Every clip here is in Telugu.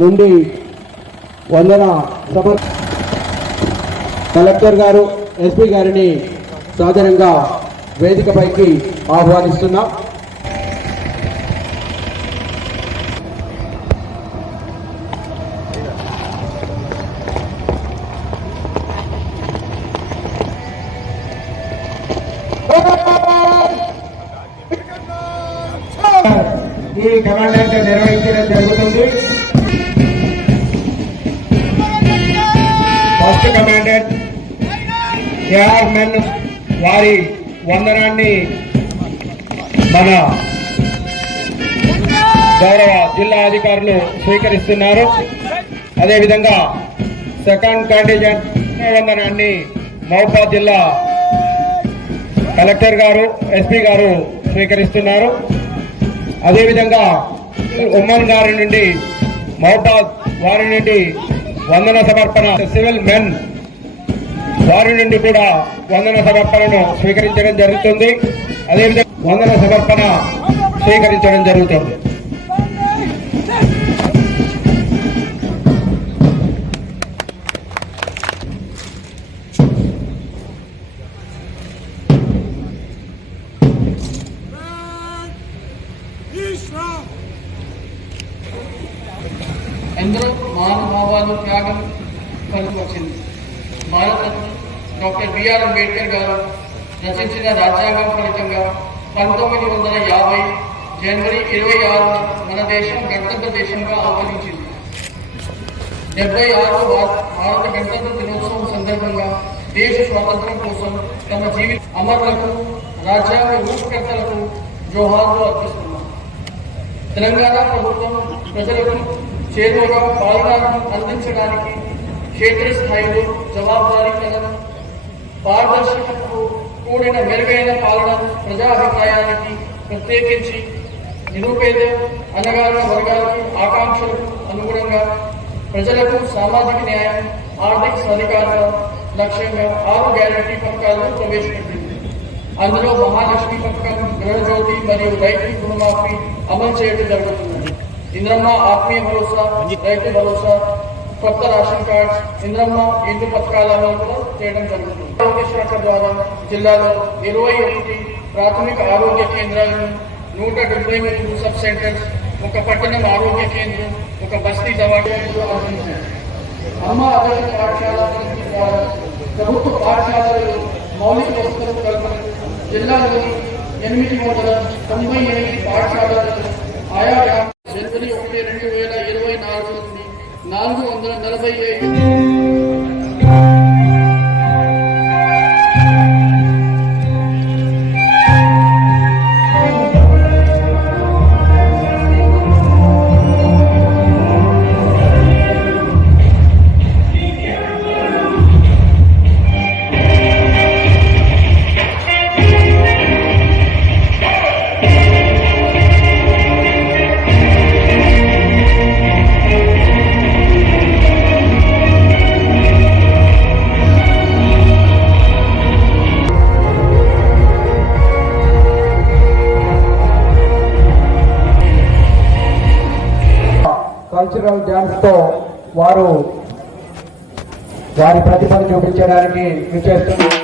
నుండి వందన కలెక్టర్ గారు ఎస్పీ గారిని సాధారణంగా వేదికపైకి ఆహ్వానిస్తున్నా. ఈ కమాండెంట్ నిర్వహించడం జరుగుతుంది. ఫస్ట్ కమాండెంట్ ఏఆర్ మెన్ వారి వందనాన్ని మన గౌరవ జిల్లా అధికారులు స్వీకరిస్తున్నారు. అదేవిధంగా సెకండ్ కంటింజెంట్ వందనాన్ని మహబూబాబాద్ జిల్లా కలెక్టర్ గారు ఎస్పీ గారు స్వీకరిస్తున్నారు. అదేవిధంగా ఉమ్మన్ గారి నుండి మహబూబాబాద్ వారి నుండి వందన సమర్పణ సివిల్ మెన్ వారి నుండి కూడా వందన సమర్పణను స్వీకరించడం జరుగుతుంది. అదేవిధంగా వందన సమర్పణ స్వీకరించడం జరుగుతుంది. ఎందరో మహానుభావాలు త్యాగం కలిసి వచ్చింది. భారతరత్న డాక్టర్ బిఆర్ అంబేద్కర్ గారు రచించిన రాజ్యాంగం ఫలితంగా 1950 జనవరి 26 మన దేశం గణతంత్ర దేశంగా ఆహ్వానించింది. 76వ భారత గణతంత్ర దినోత్సవం సందర్భంగా దేశ స్వాతంత్ర్యం కోసం తమ జీవిత అమరులకు రాజ్యాంగ రూపకర్తలకు జోహార్లు అర్పిస్తున్నాం. తెలంగాణ ప్రభుత్వం ప్రజలకు చేరువగా పాలనను అందించడానికి క్షేత్రస్థాయిలో జవాబుదారీతనం, పారదర్శకతకు కూడిన మెరుగైన పాలన ప్రజాభిప్రాయానికి ప్రత్యేకించి నిరుపేద అణగారిన వర్గాలకి ఆకాంక్షలకు అనుగుణంగా ప్రజలకు సామాజిక న్యాయం, ఆర్థిక సాధికారత లక్ష్యంగా 6 గ్యారంటీ పథకాలను ప్రవేశపెట్టింది. అందులో మహాలక్ష్మి పథకం, గృహజ్యోతి మరియు రైతు రుణమాఫీ అమలు చేయడం జరుగుతుంది. ఇంద్రమ్మ ఆత్మీయ భరోసా, రైతు భరోసా, కొత్త రేషన్ కార్డ్స్, ఇంద్రమ్మ ఇంటి పథకాల అమలు చేయడం జరుగుతుంది. ఆరోగ్య శాఖ ద్వారా జిల్లాలో 21 ప్రాథమిక ఆరోగ్య కేంద్రాలను, 173 సబ్ సెంటర్స్, 1 పట్టణం ఆరోగ్య కేంద్రం, 1 బస్తీ దవాఖానాలు అందించారు. అమ్మ ఆదరణ పాఠశాల ద్వారా ప్రభుత్వ పాఠశాలలు మౌలిక వసతులు కల్పన, జిల్లాలోని 898 పాఠశాలలను ఆయా జనవరి 1, 2024 నుండి 445 కల్చరల్ డ్యాన్స్ తో వారు వారి ప్రతిభను చూపించడానికి విచ్చేస్తున్నారు.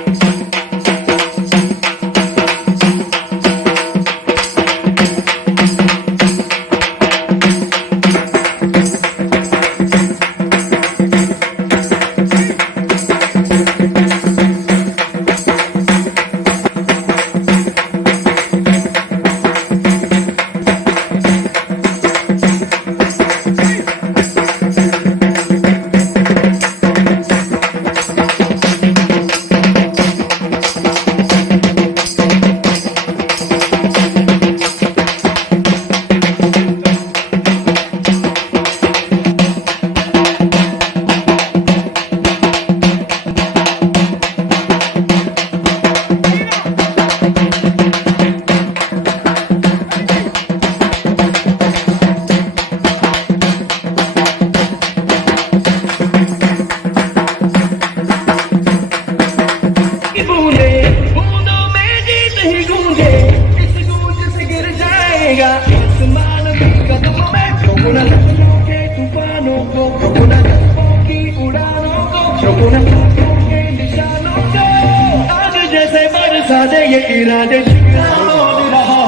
आज जैसे बरसा दे ये इरादे शिकारों में रहा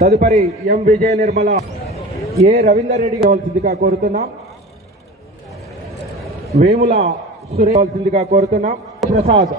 తదుపరి ఎం విజయ నిర్మల ఏ రవీందర్ రెడ్డి కావాల్సిందిగా కోరుతున్నాం. వేముల సురేష్ కావాల్సిందిగా కోరుతున్నాం. ప్రసాద్